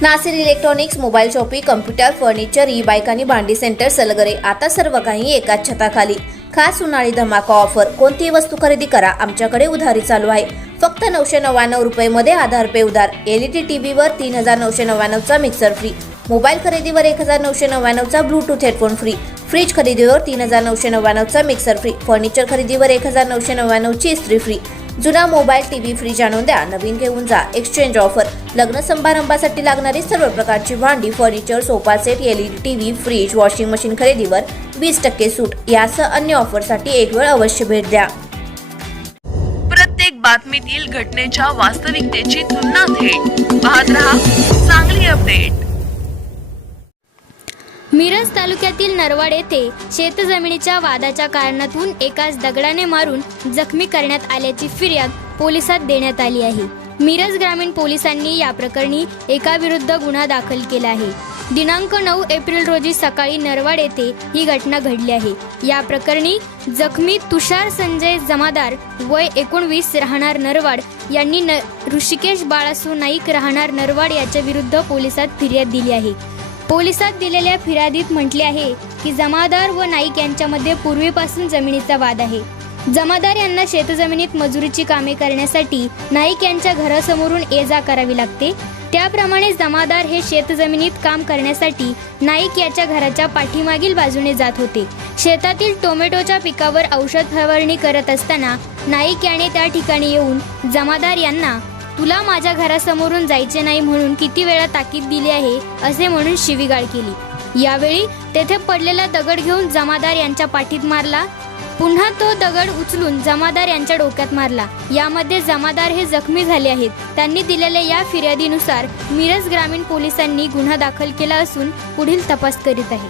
Nasir electronics, mobile shoppy, computer, furniture, e bike आणि भांडी centre Salgare. आता सर्व काही एकाच छताखाली. खास उन्हाळी धमाका ऑफर. कोणतीही वस्तू खरेदी करा, आमच्याकडे उधारी चालू आहे. फक्त 999 रुपये आधार पे उधार. एलईडी टीव्हीवर 3999 चा मिक्सर फ्री. मोबाईल खरेदीवर 1999 चा ब्लूटूथ हेडफोन फ्री. फ्रीज खरेदीवर 3999 चा मिक्सर फ्री. फर्निचर खरेदीवर 1999 ची इस्त्री फ्री. जुना मोबाईल, टीव्ही फ्रीज आणून द्या, नवीन घेऊन जा. Exchange offer. लग्न समारंभासाठी लागणारी सर्व प्रकारची भांडी, furniture, sofa set, LED TV, fridge, washing machine खरेदीवर 20% सूट. यासह अन्य ऑफरसाठी एक वेळ अवश्य भेट द्या. प्रत्येक बातमीतील घटनेच्या वास्तविकतेची तुलना थेट पाहत रहा चांगली अपडेट. मिरज तालुक्यातील नरवाड येथे शेतजमिनीच्या वादाच्या कारणातून एकास दगडाने मारून जखमी करण्यात आल्याची फिर्याद पोलिसात देण्यात आली आहे. मिरज ग्रामीण पोलिसांनी या प्रकरणी एकाविरुद्ध गुन्हा दाखल केला आहे. दिनांक 9 एप्रिल रोजी सकाळी नरवाड येथे ही घटना घडली आहे. या प्रकरणी जखमी तुषार संजय जमादार वय 19 राहणार नरवाड यांनी ऋषिकेश बाळासू नाईक राहणार नरवाड याच्या विरुद्ध पोलिसात फिर्याद दिली आहे. पोलिसात दिलेल्या फिर्यादीत म्हटले आहे की जमादार व नाईक यांच्यामध्ये पूर्वीपासून जमिनीचा वाद आहे. जमादार यांना शेतजमिनीत मजुरीची कामे करण्यासाठी नाईक यांच्या घरासमोरून ये-जा करावी लागते. त्याप्रमाणे जमादार हे शेतजमिनीत काम करण्यासाठी नाईक याच्या घराच्या पाठीमागील बाजूने जात होते. शेतातील टोमॅटोच्या पिकावर औषध फवारणी करत असताना नाईक याने त्या ठिकाणी येऊन जमादार यांना तुला माझ्या घरासमोरून जायचे नाही म्हणून किती वेळा ताकीद दिली आहे असे म्हणून शिवीगाळ केली. यावेळी तेथे पडलेला दगड घेऊन जमादार यांच्या पाठीत मारला. पुन्हा तो दगड उचलून जमादार यांच्या डोक्यात मारला. यामध्ये जमादार हे जखमी झाले आहेत. त्यांनी दिलेल्या या फिर्यादीनुसार मिरज ग्रामीण पोलिसांनी गुन्हा दाखल केला असून पुढील तपास करीत आहे.